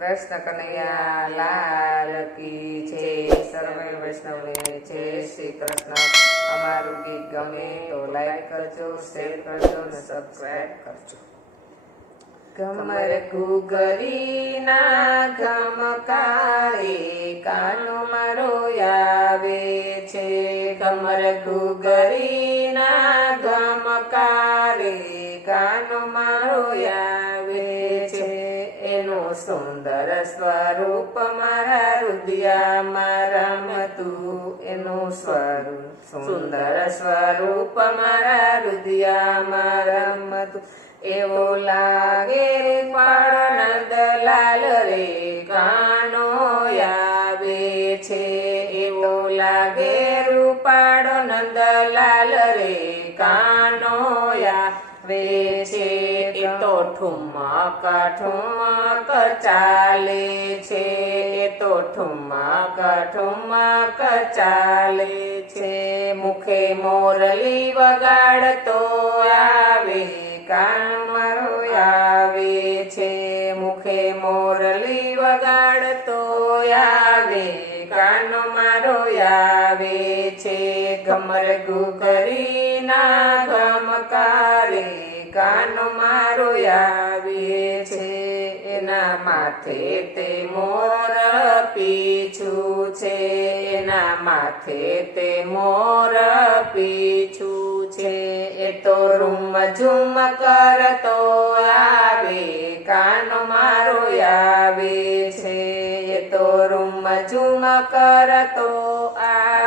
કૃષ્ણ કનૈયા લાલ કી જય. સર્વે વૈષ્ણવને જય શ્રી કૃષ્ણ. અમારું ગીત ગમે તો લાઈક કરજો શેર કરજો અને સબસ્ક્રાઈબ કરજો. કમર કુગરીના ગમકારે કાનો મારો આવે છે. કમર કુગરીના ગમકારે કાનો મારો આવે છે. એનું સુંદર સ્વરૂપ મારા રુદિયામાં રમતું એનું સ્વરૂપ સુંદર સ્વરૂપ મારા રુદિયામાં રમતું એવો લાગે રે પાણંદ લાલ રે કાનો આવે છે એવો લાગે રૂપાળો આવે છે એ તો ઠુમક ઠુમક ચાલે છે. એ તો ઠુમક ઠુમક ચાલે છે. મુખે મોરલી વગાડતો આવે, કાન મારો આવે છે. મુખે મોરલી વગાડતો આવે, કાન મારો આવે છે ગમર ગુગરીના ગમકારે કાનો મારો આવે છે. એના માથે તે મોર પીછું છે. એના માથે તે મોર પીછું છે. એ તો રૂમ ઝુમ કરતો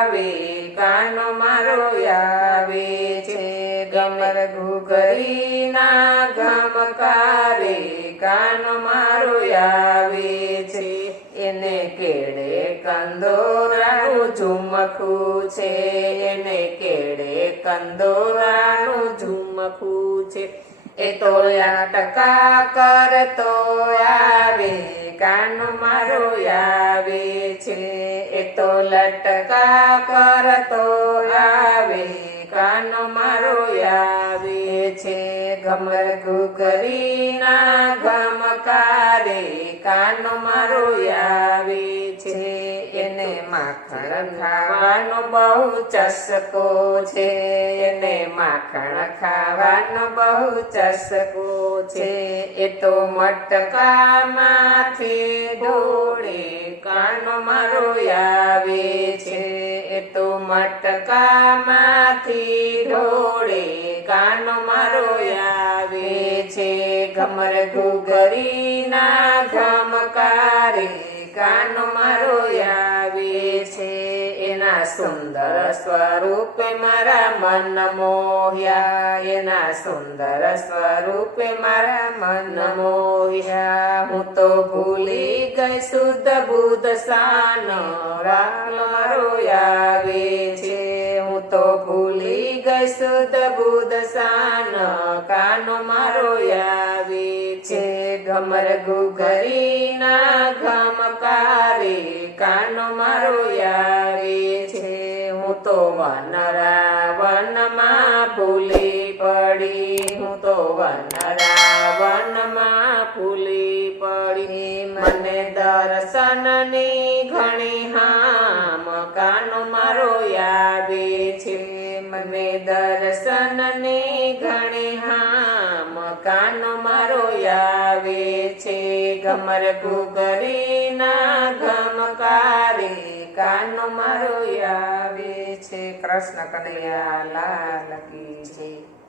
આવે, કાનો મારો આવે છે. ગમર ઘુઘરીના ગમકારે, કાનો મારો આવે છે. એને કેડે કંદોરાનું ઝુમખું છે. એને કેડે કંદોરાનું ઝુમખું છે. એ તો ટકા કરતો આવે. તો કરતો આવે કાનો મારો આવે છે. ગમર ઘુઘરીના ગમકારે, કાનો મારો આવે છે. એને માખણ ખાવાનો બહુ ચસકો છે. એને માખણ ખાવાનો બહુ ચસકો છે. એ તો મટકામાંથી ઢોળે, કાનો મારો આવે છે. એ તો મટકામાંથી ઢોળે, કાનો મારો છે ગમર ના ધમકારે કાનો મારો આવે છે. એના સુંદર સ્વરૂપે મારા મન મોહ્યા. એના સુંદર સ્વરૂપે મારા મન મોહ્યા. હું તો ભૂલી ગઈ શુદ્ધ બુદ્ધ સાન. રાલ મારો આવે છે. હું તો ભૂલી ગઈ શુદ્ધ બુદ્ધ સાન. કાનો મારો આવે છે ગમર ગુગરીના ગમકારે કાનો મારો આવે છે. હું તો વનરાવનમાં ભૂલી પડી. હું તો વનરાવનમાં ભૂલી પડી. મને દર્શનની ઘણી હામ કાનો મારો યાવે છે. મને દર્શનની ઘણી હામ કાનો છે ગમર ગુગરીના ગમકારે કાનો મારો આવે છે. કૃષ્ણ કનૈયા લાલ કી જય.